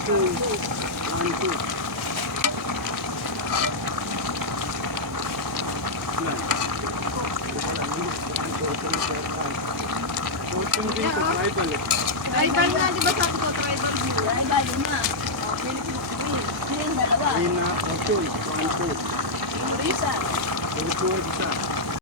Tribal na, di ba sabi ko, tribal dito? Tribal na. Green, dalawa. Green na, 1, 2. Risa.